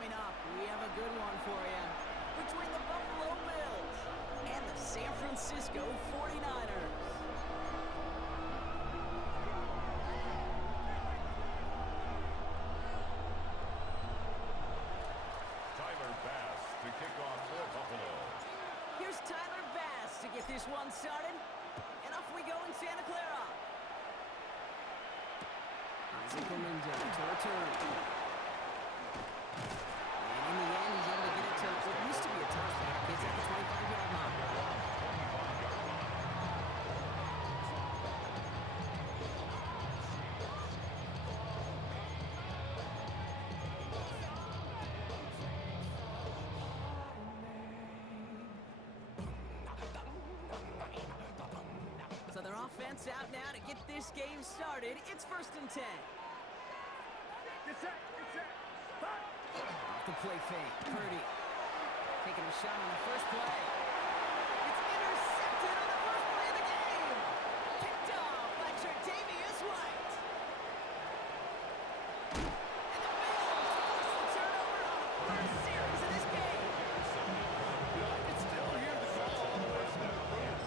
Coming up, we have a good one for you. Between the Buffalo Bills and the San Francisco 49ers. Tyler Bass to kick off for Buffalo. Here's Tyler Bass to get this one started. And off we go in Santa Clara. Isaac Lindo to return. In the end, he's able to get it to what used to be a touchback. It's at the 25-yard line. So their offense out now to get this game started. It's 1st and 10. Get set. Off the play fake. Purdy taking a shot on the first play. It's intercepted on the first play of the game. Picked off by Tre'Davious White. And the Bills force the turnover on the first series of this game. I can still hear the call all the way from the field.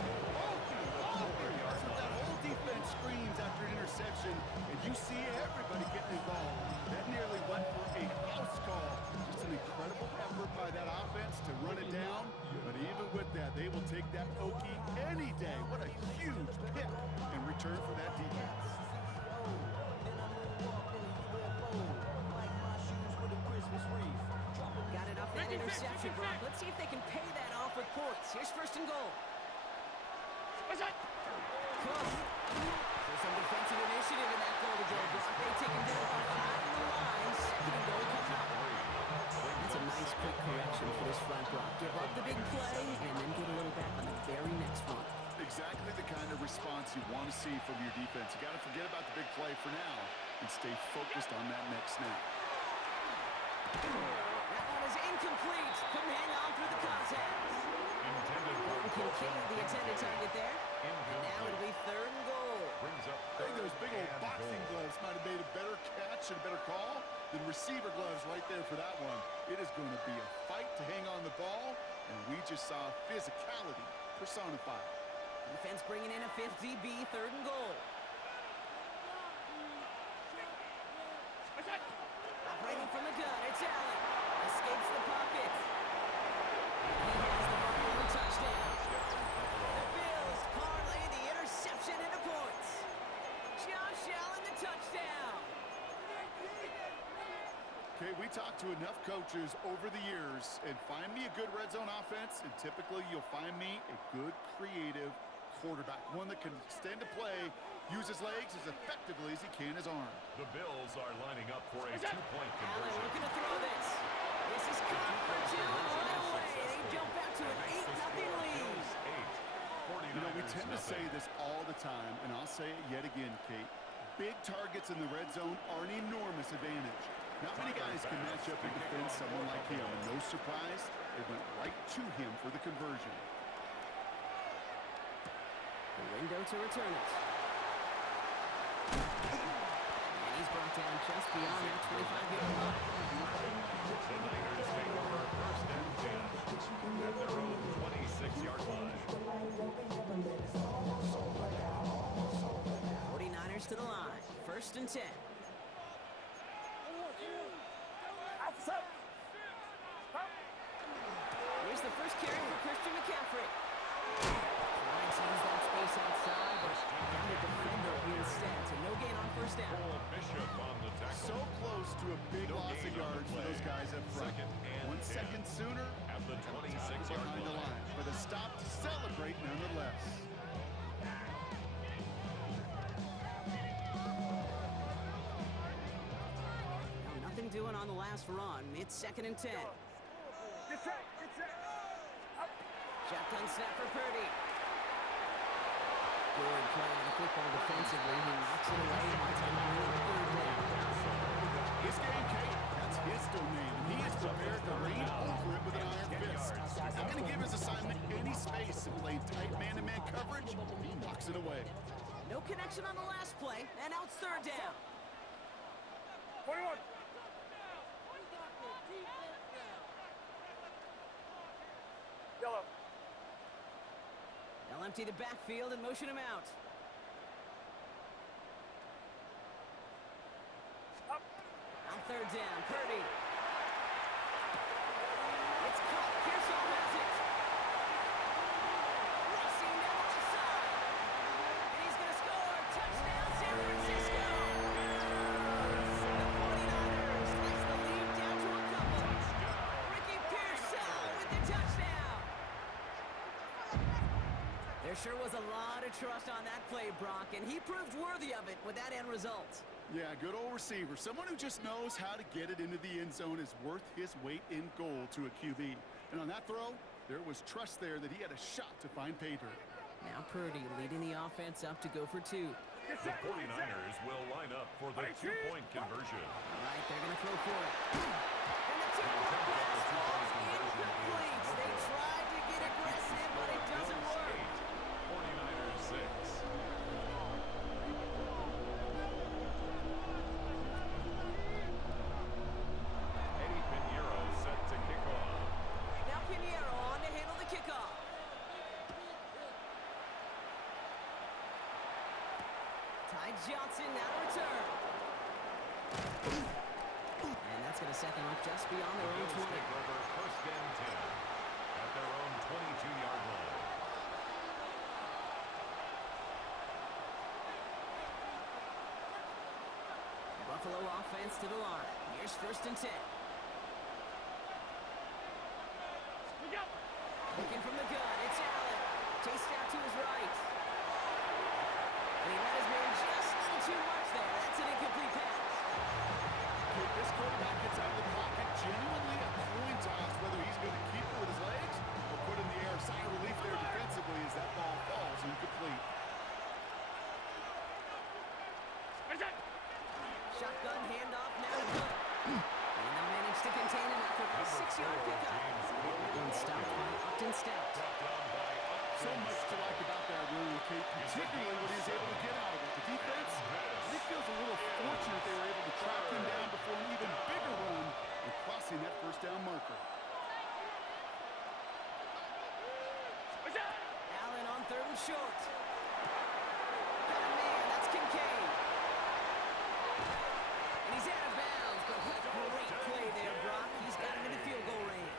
That's what that whole defense screams after an interception, and you see everybody getting involved. That nearly went for a house call. Just an incredible effort by that offense to run it down, but even with that, they will take that Okie any day. What a huge pick in return for that defense. Got it off that interception, Brock. Let's see if they can pay that off with points. Here's 1st and goal. Close. There's some defensive initiative in that goal to go, Brock. They take him down behind the line. 2nd and goal coming up. That's a nice quick correction for this front block. Give up the big play and then get a little back on the very next one. Exactly the kind of response you want to see from your defense. You got to forget about the big play for now and stay focused on that next snap. That one is incomplete. Couldn't hang on through the contact. Kincaid, the intended target there. And now it'll be 3rd and goal. Brings up I think those big old boxing gloves might have made a better catch and a better call than receiver gloves right there for that one. It is going to be a fight to hang on the ball, and we just saw physicality personified. Defense bringing in a 5th DB, 3rd and goal. Operating from the gun, it's Allen. Escapes the pocket. He has the Buffalo touchdown. The Bills parlay the interception into points. Josh Allen, the touchdown. Okay, we talked to enough coaches over the years, and find me a good red zone offense, and typically you'll find me a good creative quarterback, one that can extend a play, use his legs as effectively as he can his arm. The Bills are lining up for a 2-point Allen conversion. looking to throw this. This is caught for 2 and right away. They jump out to an 8-0 lead. 8. You know, we tend to say this all the time, and I'll say it yet again, Kate. Big targets in the red zone are an enormous advantage. Not many guys can match up and defend someone like him, and no surprise, they went right to him for the conversion. The window to return it. And he's brought down just beyond that 25-yard line. The Niners take over 1st and 10 at their own 26-yard line. 49ers to the line. 1st and 10. Here's the first carry for Christian McCaffrey. Trying to use that space outside, but found a defender instead, so no gain on 1st down. Bishop on the tackle. So close to a big loss of yards for those guys up front. 1 second sooner, at the 26-yard behind the line. But a stop to celebrate nonetheless. Nothing doing on the last run. It's 2nd and 10. Shotgun snap for Purdy. Good play on the football defensively. He knocks it away. It's going to be 3rd down. This game, Kate, that's his domain. He is prepared to reign over it with an iron fist. Not going to give his assignment any space and play tight man-to-man coverage. He knocks it away. No connection on the last play, and now it's 3rd down. 21. They'll empty the backfield and motion him out. On third down, Purdy. It's caught. Pearsall has it. Racing down the left side. And he's going to score. Touchdown, San Francisco. The 49ers slice the lead down to a couple. Ricky Pearsall with the touchdown. There sure was a lot of trust on that play, Brock, and he proved worthy of it with that end result. Yeah, good old receiver. Someone who just knows how to get it into the end zone is worth his weight in gold to a QB. And on that throw, there was trust there that he had a shot to find pay dirt. Now Purdy leading the offense up to go for two. The 49ers will line up for the two-point conversion. All right, they're going to throw for it. And the two-point pass falls incomplete. They tried to get aggressive, but it doesn't work. 49ers 6. Johnson now to return. And that's going to set them up just beyond their own 20. Take over first and 10 at their own 22-yard line. Buffalo offense to the line. Here's first and 10. Looking from the gun, it's Allen. Chased out to his right. And he let his man just a little too much there. That's an incomplete pass. This quarterback gets out of the pocket genuinely a coin toss, whether he's going to keep it with his legs or put in the air. Sigh of relief there defensively as that ball falls incomplete. Shotgun handoff now to Cook. And they'll manage to contain him after a 6-yard pickup. One stopped by Upton Stout. So much to like about that run, Kate, particularly what he's able to get out of it. The defense, it feels a little fortunate they were able to track him down before an even bigger run and crossing that first down marker. Allen on third and short. Got a man, that's Kincaid. And he's out of bounds, but what a great play there, Brock. He's got him in the field goal range.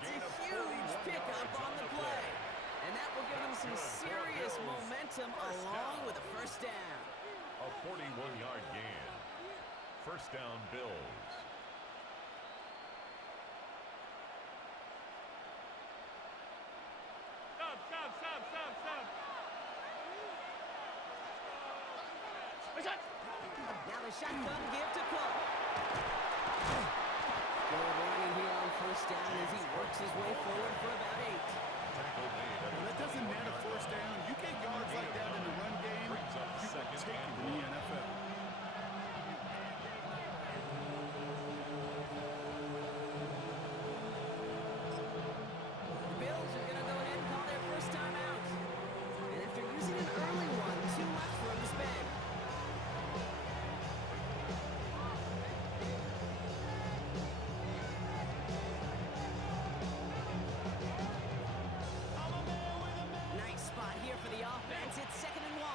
It's a huge pickup on the play. And that will give them some serious momentum along with a first down. A 41-yard gain. First down, Bills. Now the shotgun give to Cook. Good running here on first down as he works his way forward for about 8. Well, that doesn't net a first down. You get yards like that in the run game, you can take it in the NFL. The Bills are going to go ahead and call their first time out. And after using an early one, 2 left for him to spend. Nice spot here for the offense. It's 2nd and 1.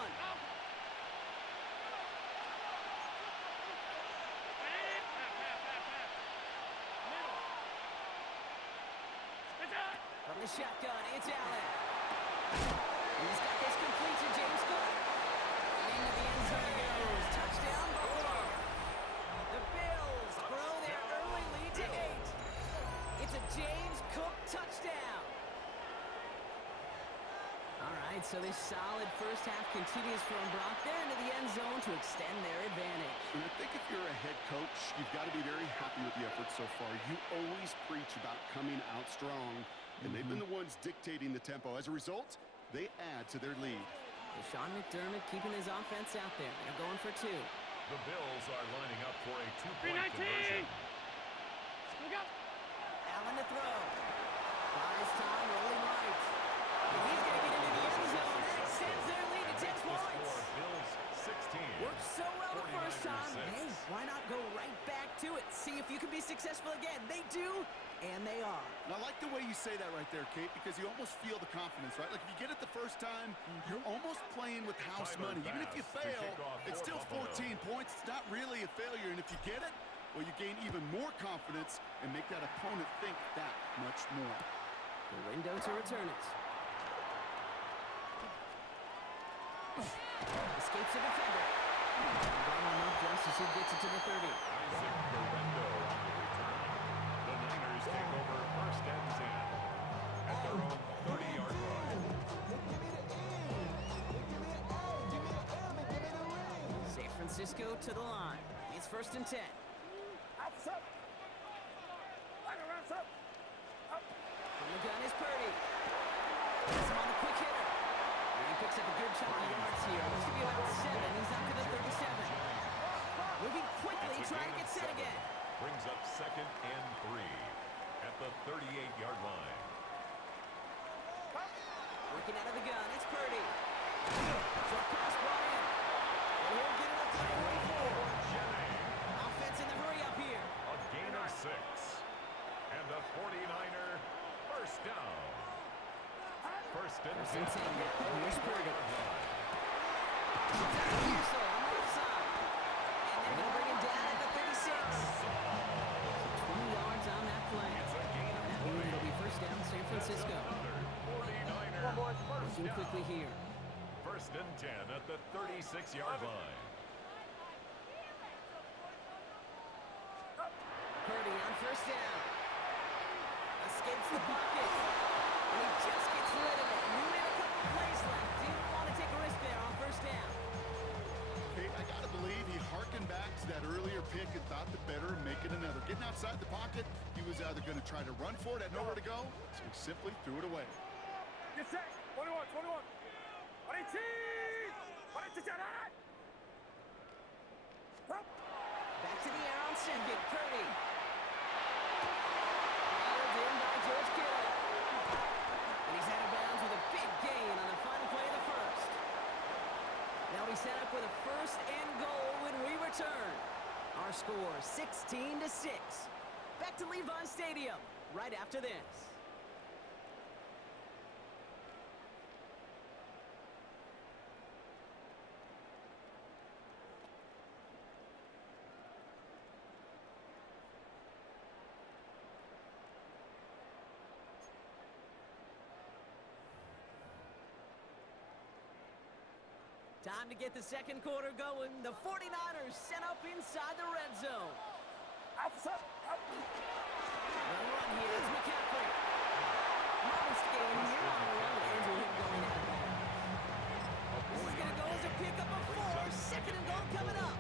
From the shotgun, it's Allen. And he's got this complete to James Cook. And into the end zone he goes. Touchdown, Buffalo. The Bills grow their early lead to 8. It's a James Cook touchdown. All right, so this solid first half continues from Brock. They're into the end zone to extend their advantage. And I think if you're a head coach, you've got to be very happy with the effort so far. You always preach about coming out strong, and they've been the ones dictating the tempo. As a result, they add to their lead. Sean McDermott keeping his offense out there. They're going for 2. The Bills are lining up for a two-point conversion. Allen to throw. Buys time, rolling right. And he's going to get into the end zone. That extends their lead to 10 points. Bills 16. Worked so well the first time. 49ers 6. Hey, why not go right back to it? See if you can be successful again. They do, And they are. And I like the way you say that right there, Kate, because you almost feel the confidence, right? Like if you get it the first time, you're almost playing with house money. Even if you fail, it's still 14 points. It's not really a failure. And if you get it, well, you gain even more confidence and make that opponent think that much more. The window to return it. Escapes the defender. Bring him up just as he gets it to the 30. Isaac Guerrero on the return. The Niners take over first and 10 at their own 30-yard line. San Francisco to the line. It's first and 10. From the gun is Purdy. Has him on the quick hitter. And he picks up a good chunk of yards here. Looks to be about 7. He's up to the 37. Moving quickly, trying to get set again. Brings up second and 3 at the 38-yard line. Working out of the gun, it's Purdy. Short pass brought in. And he'll get it up to the 44. Offense in the hurry up here. A gain of 6. And the 49er first down. First and 10. Here's Purdy. Pearso on the left side. And they're going to bring him down at the 36. 20 yards on that play. It's a gain of 20. It'll be first down, San Francisco. 49er Working quickly here. First and 10 at the 36-yard line. Purdy on first down. Escapes the pocket. And he just gets rid of it. Knew he had a couple of plays left. Didn't want to take a risk there on first down. Kate, I got to believe he harkened back to that earlier pick and thought the better of making another. Getting outside the pocket, he was either going to try to run for it, had nowhere to go, so he simply threw it away. Get set. 21. 18. Back to the air on second. Purdy. Nailed in by George Kittle. And he's out of bounds with a big gain on the final play of the first. Now we set up with a first and goal when we return. Our score 16-6. Back to Levi Stadium right after this. Time to get the second quarter going. The 49ers set up inside the red zone. The run here is McCaffrey. Modest gain here on the run. Andrew him going out of bounds. This is going to go as a pickup of 4. Second and goal coming up.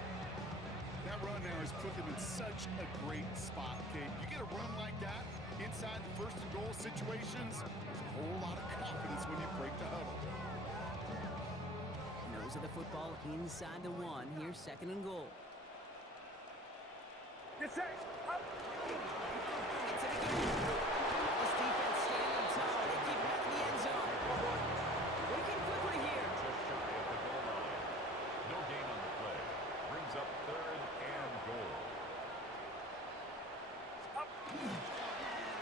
That run now has put them in such a great spot, Kate. You get a run like that inside the first and goal situations, there's a whole lot of confidence when you break the huddle. Nose of the football inside the 1. Here's second and goal. Get set. It's it again. This defense standing tall. They keep him out of the end zone. Working quickly here. Just shy of the goal line. No gain on the play. Brings up third and goal.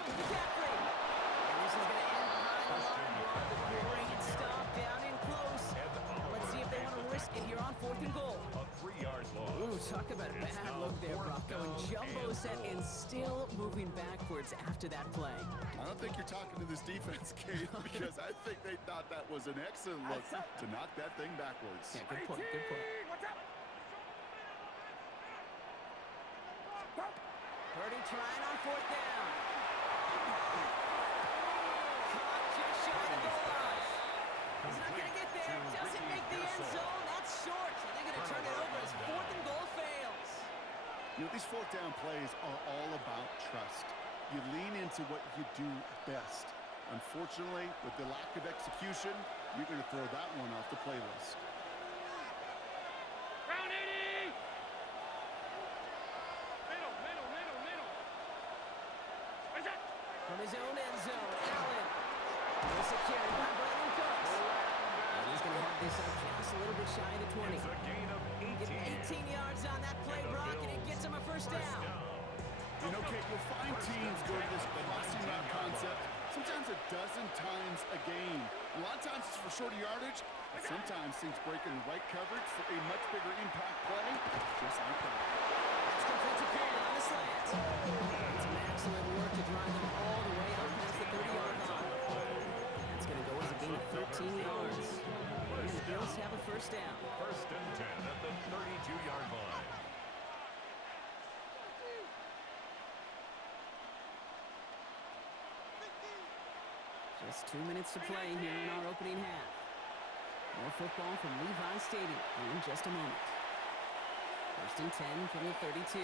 McCaffrey. And this is going to end behind the line. A great stop down in close. Now let's see if they want to risk it here on fourth and goal. A 3-yard loss. Ooh, talk about a bad look there, Brock. Going jumbo set and still moving backwards after that play. I don't think you're talking to this defense, Kate, because I think they thought that was an excellent look to knock that thing backwards. Yeah, good point, good point. What's up? Purdy trying on fourth down. Caught just shy of the goal line. He's not going to get there. Doesn't make the end zone. That's short. So they're going to turn it over as fourth and goal fails. You know, these fourth down plays are all about trust. You lean into what you do best. Unfortunately, with the lack of execution, you're going to throw that one off the playlist. Round 80. Middle. Where's that? From his own end zone, Allen. This is carried by Brandon Cooks. And he's going to have this up just a little bit shy of the 20. It's a gain of 18. Getting 18 yards on that play, Brock, and it gets him a first down. You know, Kate, you'll find teams go to this crossing route concept sometimes a dozen times a game. A lot of times it's for shorter yardage, but sometimes things break in the right coverage for a much bigger impact play, just like that. That's complete to Perry on the slant. It's an excellent work to drive them all the way up past the 30-yard line. That's going to go as a gain of 13 yards. And the Bills have a first down. First and 10 at the 32-yard line. Just 2 minutes to play here in our opening half. More football from Levi Stadium in just a moment. First and 10 from the 32.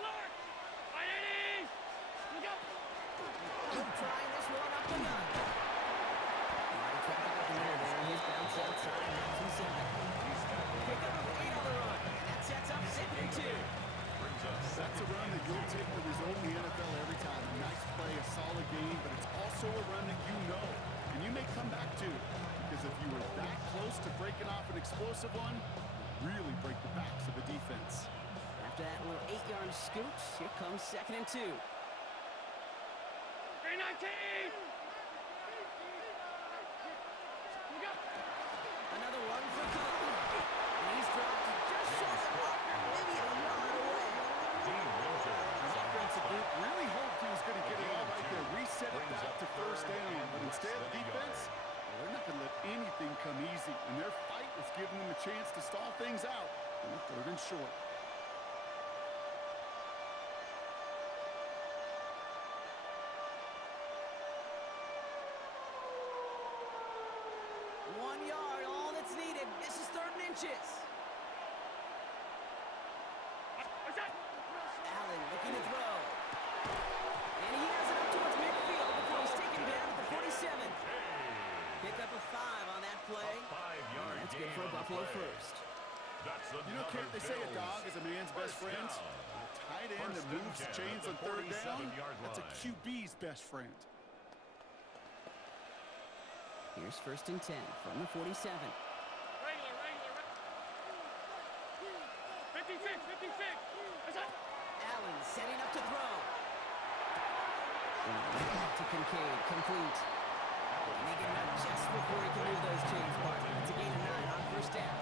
Alert! 180! Look out! Trying this one up the gut. A lot of traffic up the middle there. He's bounced outside. 2-7. Pick up of 8 on the run. And that sets up 2nd and 2. That's a run that you'll take the result in the NFL every time. A nice play, a solid game, but it's also a run that you know. And you may come back to, because if you were that close to breaking off an explosive one, you really break the backs of the defense. After that little 8-yard scoot, here comes 2nd and 2. 319! Look out! Another one for Cotton. And he's dropped just short of the blocker, maybe a yard away. The offensive group really hoped he was going to get it all right there, reset it back to first down. But instead, defense, they're not going to let anything come easy. And their fight is giving them a chance to stall things out on the 3rd and short. One yard, all that's needed. This is 3rd and inches. What's that? Allen looking to throw. And he has it up towards midfield before he's taken down at the 47. Pick up a 5 on that play. That's good for a Buffalo first. You know, Kent, they say a dog is a man's best friend. A tight end that moves the chains on 3rd down, that's a QB's best friend. Here's 1st and 10 from the 47. Regular. 56! What's that? Allen setting up to throw. Back to Kincaid, complete. Making it up just before he can move those chains, partner. It's a gain of 9 on 1st down.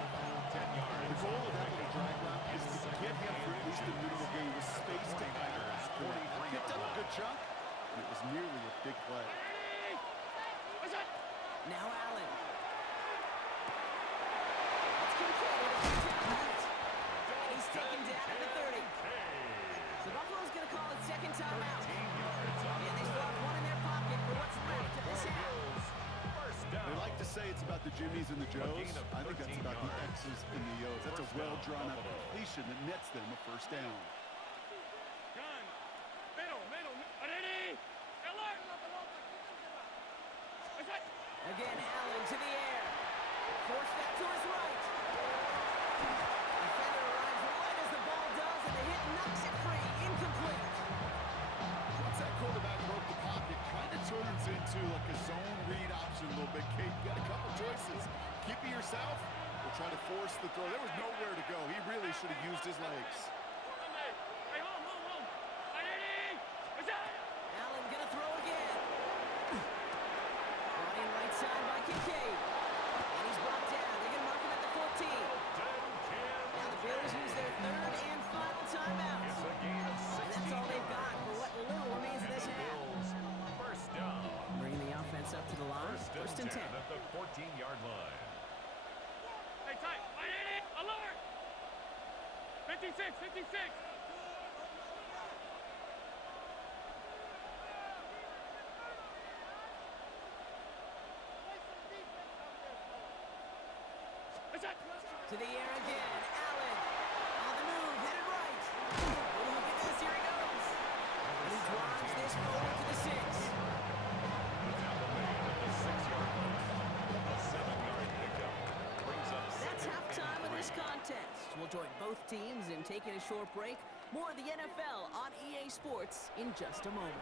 The goal of that little drag route is to get him for at least the middle of the game with space to either score. Picked up a good chunk, and it was nearly a big play. 180! What's that? Now Allen. It's Kincaid with a 2-down left. And he's taken down at the 30. So Buffalo's going to call it 2nd timeout. And they still have one in their pocket for what's left of this half. They like to say it's about the Jimmies and the Joes. I think that's about the X's and the O's. That's a well-drawn-up completion that nets them a first down. Gun. Middle. 180! Alert! What's that? Again, Allen to the air. Force that to his right. Defender arrives right as the ball does, and the hit knocks it free. Incomplete. Once that quarterback broke the pocket, kind of turns into like a zone read option a little bit. Kate, you got a couple choices. Keep it yourself or try to force the throw. There was nowhere to go. He really should have used his legs. Hey, home. 180! What's that? Allen gonna throw again. Running right side by Kincaid. And he's brought down. They're gonna mark him at the 14. Now the Bills use their 3rd and final timeout. And that's all they've got for what little remains of this half. First down. Bringing the offense up to the line. 1st and 10. At the 14-yard line. Hey, tight. 180! Alert! 56! What's that? To the air again. Allen. On the move. Headed right. Oh, look at this. Here he goes. And he drives this forward to the 6. That's halftime of this contest. We'll join both teams in taking a short break. More of the NFL on EA Sports in just a moment.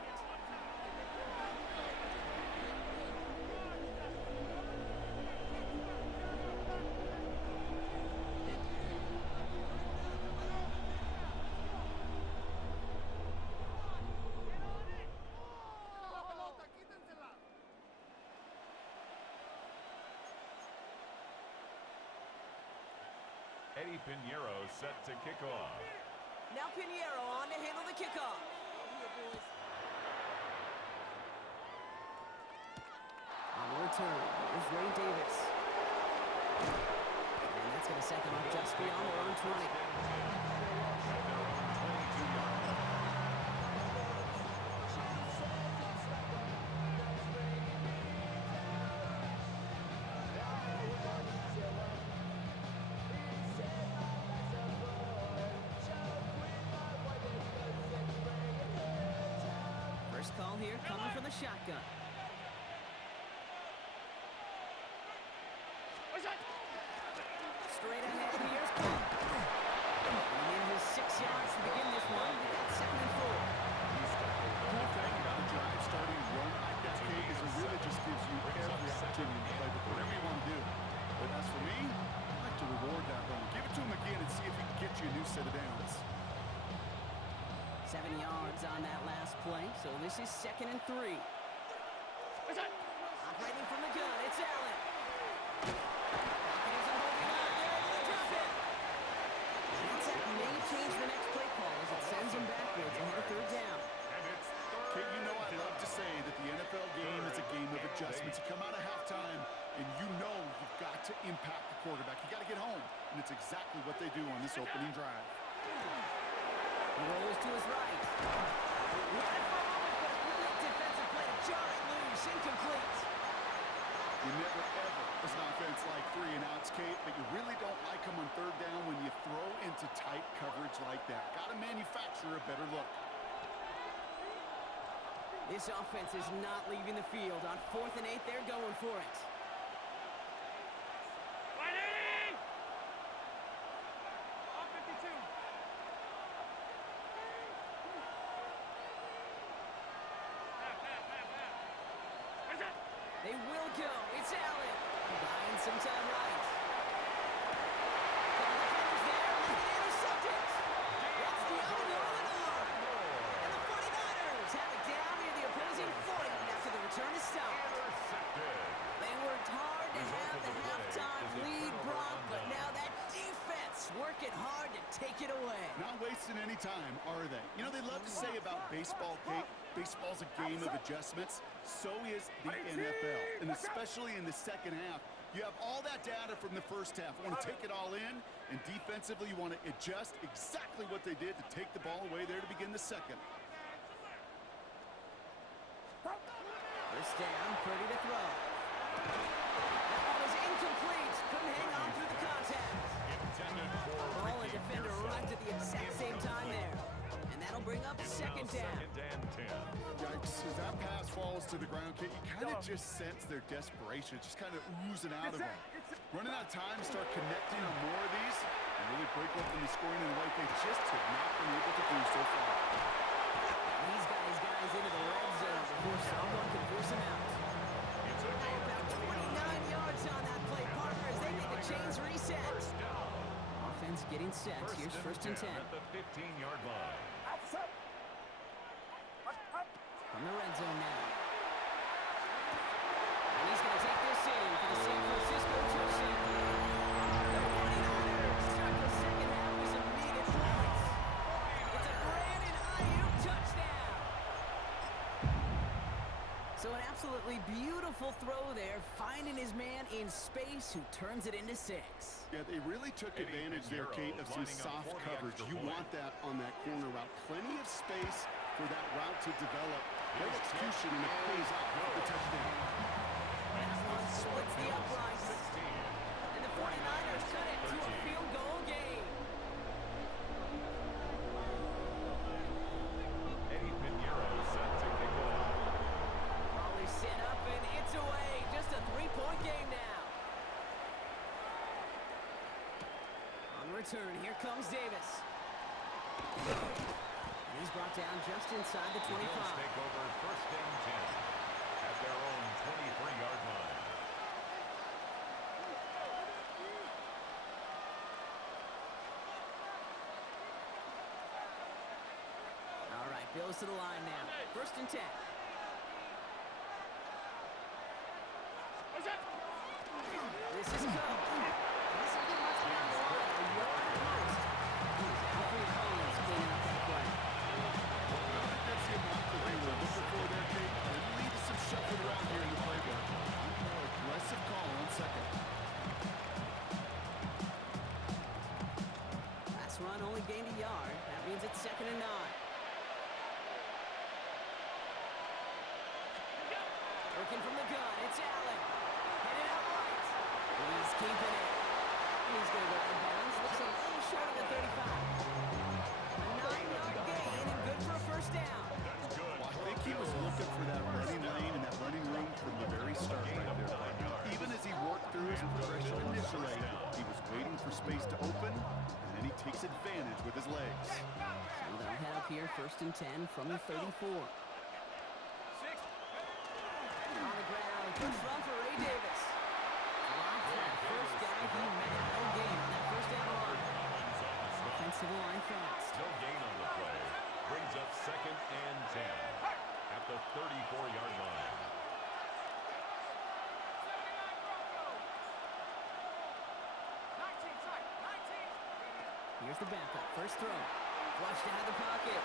Eddie Pinheiro set to kick off. Now Pinheiro on to handle the kickoff. On the return, here's Ray Davis. And that's going to set them up just beyond their own 20. At their own 22-yard line. First call here coming from the shotgun. Straight ahead, here's Cook. And in his 6 yards to begin this one, we got 2nd and 4. The whole thing about a drive starting run like that, Kate, is it really just gives you every opportunity to play with whatever you want to do. But as for me, I like to reward that run. Give it to him again and see if he can get you a new set of downs. 7 yards on that last play, so this is 2nd and 3. Operating from the gun, it's Allen. Isn't holding on, they're able to drop it. And that may change the next play call as it sends him backwards ahead of 3rd down. And it's Kate, you know I love to say that the NFL game is a game of adjustments. You come out of halftime, and you know you've got to impact the quarterback. You got to get home, and it's exactly what they do on this opening drive. He rolls to his right. He had it for a moment, but a brilliant defensive play to jar it loose. Incomplete. You never, ever, as an offense, like 3 and outs, Kate, but you really don't like them on 3rd down when you throw into tight coverage like that. Got to manufacture a better look. This offense is not leaving the field. On 4th and 8, they're going for it. All 52. Where's that? They will go. It's Allen. Buying some time right. Couple defenders there. And they intercept it. That's the Illinois. And the 49ers have it down near the opposing 40 after the return is stopped. They worked hard to have the halftime lead, Brock, but now that defense working hard to take it away. Not wasting any time, are they? You know, they love to say about baseball, Kate, baseball's a game of adjustments. So is the NFL, and especially in the second half. You have all that data from the first half. You want to take it all in, and defensively you want to adjust exactly what they did to take the ball away there to begin the second. First down, Purdy to throw. That ball is incomplete. Couldn't hang on through the contact. intended for Ball and Ricky defender Pearson. arrived at the exact same time there. And that'll bring up second down. 2nd and 10. Yikes, as that pass falls to the ground, Kate, you kind of just sense their desperation, just kind of oozing out of them. Running out of time, start connecting on more of these, and really break open the scoring in a way they just have not been able to do so far. These guys into the red zone before someone can force them out. It's a gain About 29 yards on that play, partners. They need the chains reset. Offense getting set. Here's 1st and 10. at the 15-yard line. From the red zone now. And he's going to take this in for the San Francisco touchdown. The 49ers start the second half with some needed points. It's a Brandon Ayuk touchdown. So an absolutely beautiful throw there, finding his man in space who turns it into 6. Yeah, they really took advantage there, Kate, of some soft coverage. You want that on that corner route. Plenty of space for that route to develop. Great execution, and it pays off with the touchdown. That one splits the uprights. And the 49ers cut it to a field goal game. Eddie Pinheiro set to kick off. Ball is set up, and it's away. Just a 3-point game now. On the return, here comes Davis. And he's brought down just inside the 25. The Bills take over 1st and 10 at their own 23-yard line. All right, Bills to the line now. 1st and 10. Where's that? This is Cook. Doesn't get much more on the line. A yard run only gained a yard. That means it's 2nd and 9. Working from the gun, it's Allen. Headed out right. He's keeping it. He's going to go out of bounds. Looks a little short of the 35. A 9-yard gain and good for a first down. That's good. Well, I think he was looking for that running lane and that running room from the very start right there. Even as he worked through his progression initially, he was waiting for space to open, and then he takes advantage with his legs. So they'll head up here, 1st and 10 from the 34. On the ground, good run for Ray Davis. Blocked for that first guy he met. No gain on that first down run. Defensive line fast. No gain on the play. Brings up 2nd and 10 at the 34-yard line. Here's the backup. First throw. Flushed out of the pocket.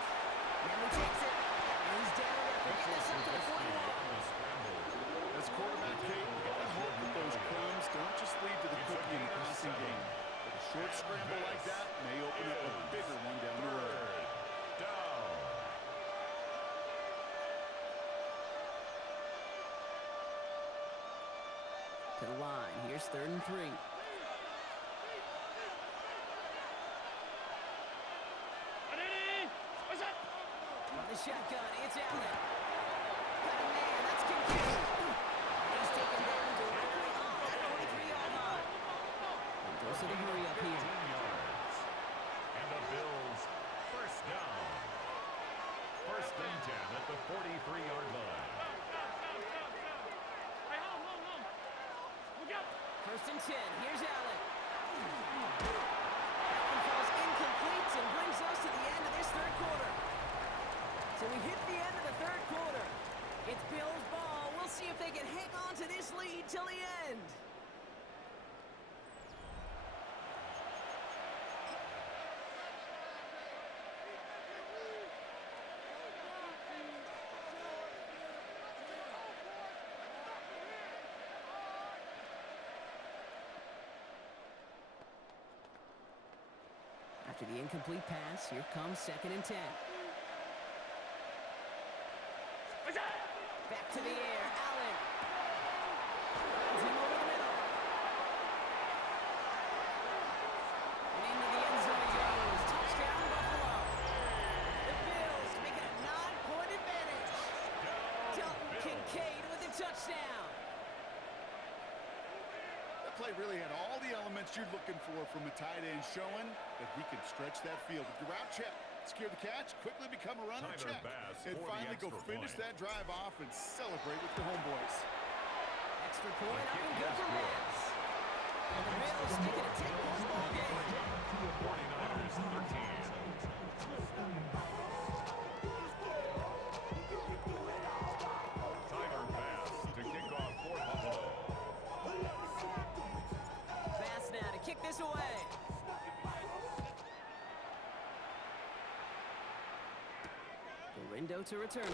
Now he takes it. And he's down after getting this up to the 41. As quarterback, Kate, you gotta hope that those crumbs don't just lead to the cookie in the passing game. But a short scramble like that may open up a bigger one down the road. Down. To the line. Here's 3rd and 3. From the shotgun, it's Allen. Got a man, that's Kincaid. He's taken down directly off that 43-yard line. And goes to the hurry up here. 15 yards. And the Bills first down. 1st and 10 at the 43-yard line. 1st and 10, here's Allen. That one falls incomplete and brings us to the end of this 3rd quarter. So we hit the end of the 3rd quarter. It's Bills ball. We'll see if they can hang on to this lead till the end. After the incomplete pass, here comes 2nd and 10. Back to the air, Allen. Finds him over the middle. And into the end zone he goes. Touchdown, Buffalo. The Bills make it a 9-point advantage. Dalton Kincaid with the touchdown. That play really had all the elements you're looking for from a tight end, showing that he can stretch that field with the route check. Secure the catch, quickly become a runner, Tyler check. Bass And for the finally go extra finish point. that drive off and celebrate with your homeboys. Extra point up and good for Bass. And the Bills make it a 10-point ball game. 49ers 13. Tyler Bass to kick off for Buffalo. Bass now to kick this away. Window to return it.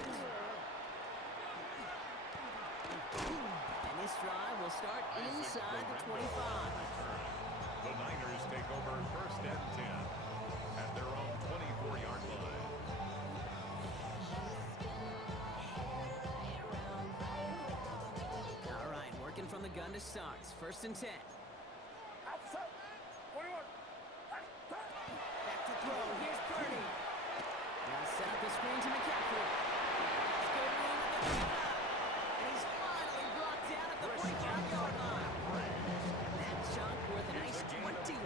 And this drive will start inside the 25. The Niners take over 1st and 10 at their own 24-yard line. All right, working from the gun to start. 1st and 10. Back to throw. Here's Purdy. Now set up the screen to McCaffrey. Let's go in at the 35. And he's finally brought down at the 45-yard line. That chunk worth a nice 21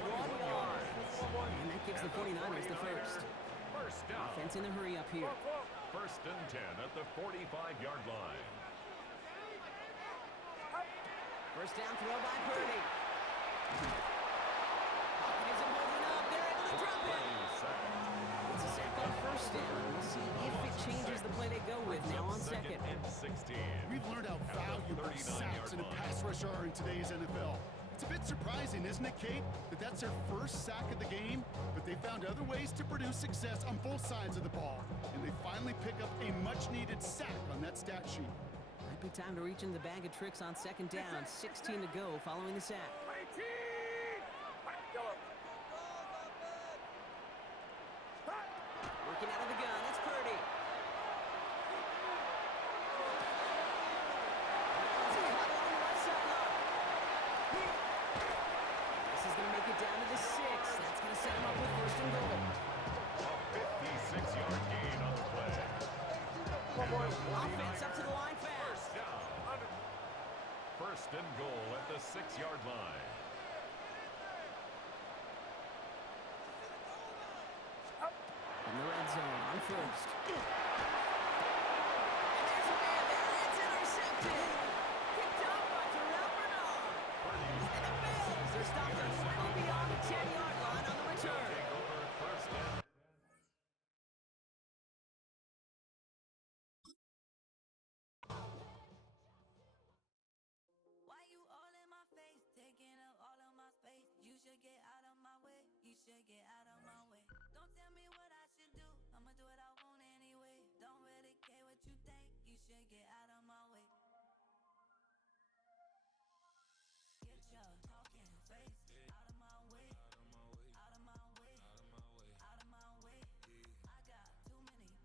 yards. And that gives the 49ers the first. First down. Offense in the hurry up here. 1st and 10 at the 45-yard line. First down throw by Purdy. Pocket isn't holding up. They're able to drop it. It's a sack on 1st down. We'll see if it changes the play they go with now on 2nd. And 16. We've learned how valuable sacks and a pass rush are in today's NFL. It's a bit surprising, isn't it, Kate, that that's their first sack of the game, but they found other ways to produce success on both sides of the ball, and they finally pick up a much-needed sack on that stat sheet. Might be time to reach into the bag of tricks on 2nd down. 16 to go following the sack. and goal at the 6-yard line. In the red zone on first. And there's a man there. It's intercepted. Picked up by Terrell Bernard. And the Bills are stopped a little beyond the 10-yard line on the return. Take over first down. Why you all in my face, taking up all of my space? You should get out of my way. You should get out of my way.